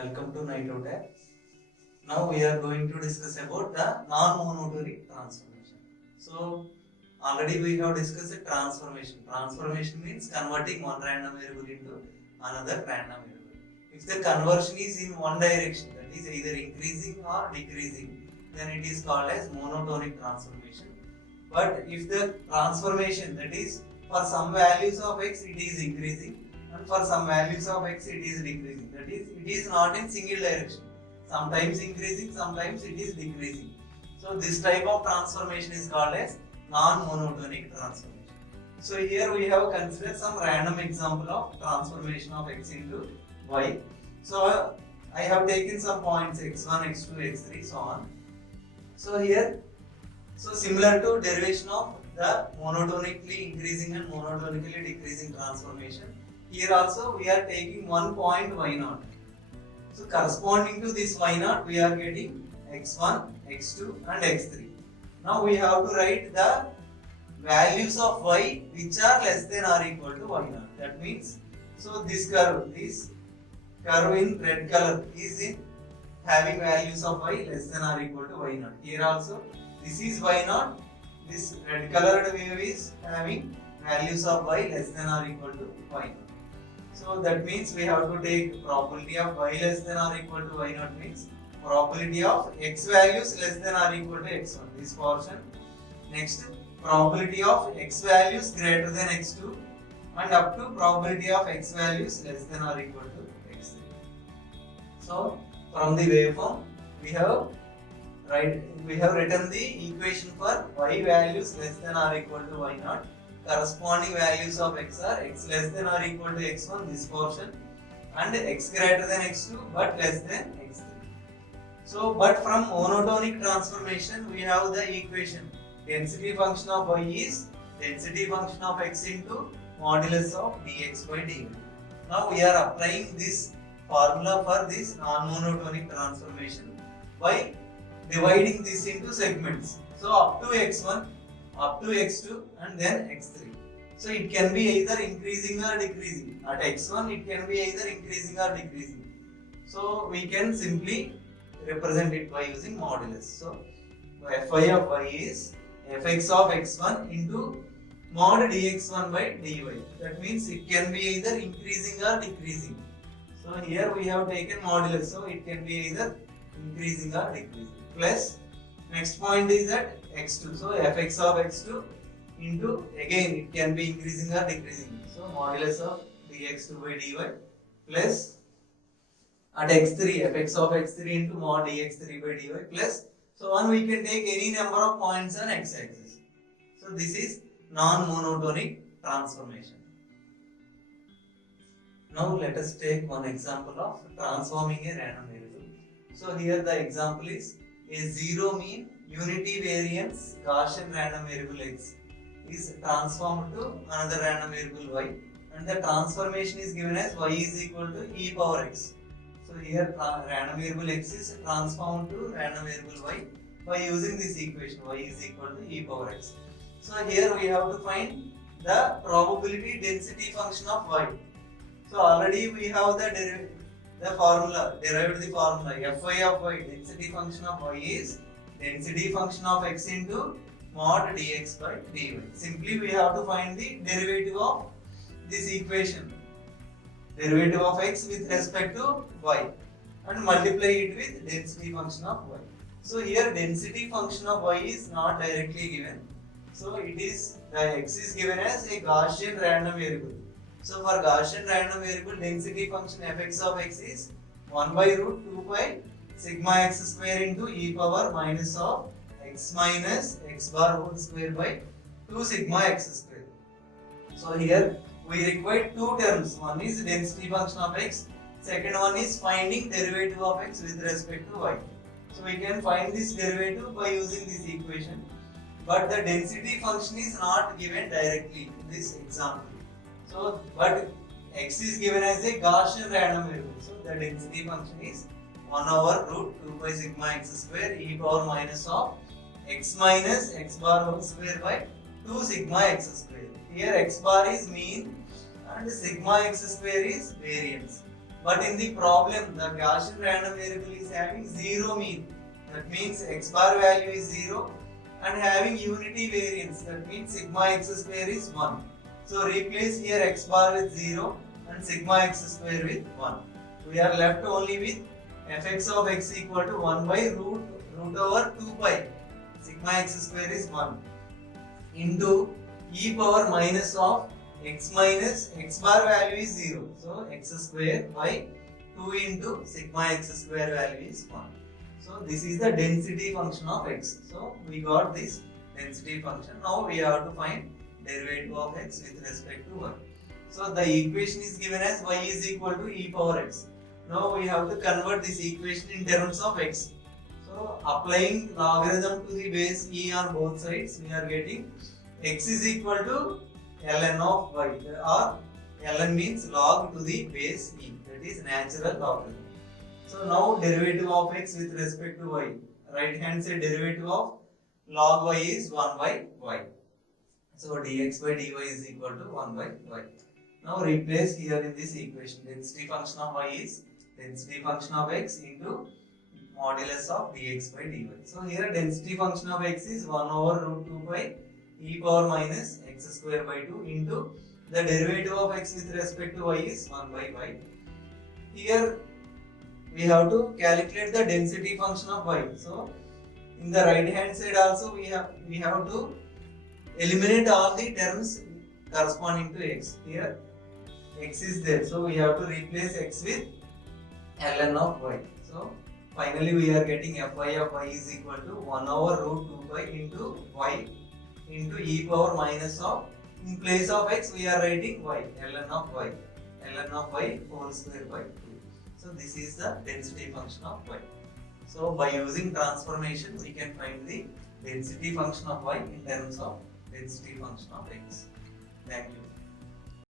Welcome to Night Out App. Now we are going to discuss about the non-monotonic transformation. So already we have discussed transformation. Transformation means converting one random variable into another random variable. If the conversion is in one direction, that is either increasing or decreasing, then it is called as monotonic transformation. But if the transformation, that is for some values of x it is increasing and for some values of x it is decreasing, that is it is not in single direction, sometimes increasing, sometimes it is decreasing. So this type of transformation is called as non-monotonic transformation. So here we have considered some random example of transformation of x into y. So I have taken some points x1, x2, x3, so on. So here, so similar to derivation of the monotonically increasing and monotonically decreasing transformation, here also we are taking one point y0. So corresponding to this y0 we are getting x1, x2 and x3. Now we have to write the values of y which are less than or equal to y0. That means, so this curve in red color is in having values of y less than or equal to y0. Here also this is y0. This red colored wave is having values of y less than or equal to y0. So that means we have to take probability of y less than or equal to y0 means probability of x values less than or equal to x1, this portion. Next, probability of x values greater than x2 and up to probability of x values less than or equal to x3. So from the waveform we have written the equation for y values less than or equal to y0. Corresponding values of x are x less than or equal to x1, this portion, and x greater than x2 but less than x3. So, but from monotonic transformation we have the equation density function of y is density function of x into modulus of dx by dy. Now we are applying this formula for this non-monotonic transformation by dividing this into segments. So up to x1, up to x2 and then x3. So it can be either increasing or decreasing. At x1 it can be either increasing or decreasing. So we can simply represent it by using modulus. So fi of y is fx of x1 into mod dx1 by dy. That means it can be either increasing or decreasing. So here we have taken modulus, so it can be either increasing or decreasing. Plus next point is at x2, so fx of x2 into, again it can be increasing or decreasing, so modulus of dx2 by dy plus at x3 fx of x3 into mod dx3 by dy plus, so on we can take any number of points on x-axis. So this is non-monotonic transformation. Now let us take one example of transforming a random variable. So here the example is a zero mean unity variance Gaussian random variable x is transformed to another random variable y, and the transformation is given as y is equal to e power x. So here random variable x is transformed to random variable y by using this equation y is equal to e power x. So here we have to find the probability density function of y. So already we have derived the formula fi of y, density function of y is density function of x into mod dx by dy. Simply we have to find the derivative of this equation, derivative of x with respect to y, and multiply it with density function of y. So here density function of y is not directly given. So it is, the x is given as a Gaussian random variable. So for Gaussian random variable density function fx of x is 1 by root 2 pi sigma x square into e power minus of x minus x bar whole square by 2 sigma x square. So here we require two terms. One is density function of x, second one is finding derivative of x with respect to y. So we can find this derivative by using this equation, but the density function is not given directly in this example. So, but x is given as a Gaussian random variable. So the density function is 1 over root 2 pi sigma x square e power minus of x minus x bar whole square by 2 sigma x square. Here x bar is mean and sigma x square is variance. But in the problem, the Gaussian random variable is having zero mean. That means x bar value is 0 and having unity variance. That means sigma x square is 1. So replace here x bar with 0 and sigma x square with 1. We are left only with fx of x equal to 1 by root over 2 pi. Sigma x square is 1 into e power minus of x minus x bar value is 0. So x square by 2 into sigma x square value is 1. So this is the density function of x. So we got this density function. Now we have to find derivative of x with respect to y. So the equation is given as y is equal to e power x. Now we have to convert this equation in terms of x. So applying logarithm to the base e on both sides, we are getting x is equal to ln of y, or ln means log to the base e, that is natural logarithm. So now derivative of x with respect to y, right hand side derivative of log y is 1 by y. So dx by dy is equal to 1 by y. Now replace here in this equation, density function of y is density function of x into modulus of dx by dy. So here density function of x is 1 over root 2 by e power minus x square by 2 into the derivative of x with respect to y is 1 by y. Here we have to calculate the density function of y. So in the right hand side also we have to eliminate all the terms corresponding to x. Here x is there, so we have to replace x with ln of y. So finally we are getting fy of y is equal to 1 over root 2 pi into y into e power minus of, in place of x we are writing y, ln of y whole square by 2. So this is the density function of y. So by using transformation we can find the density function of y in terms of density function of x. Thank you.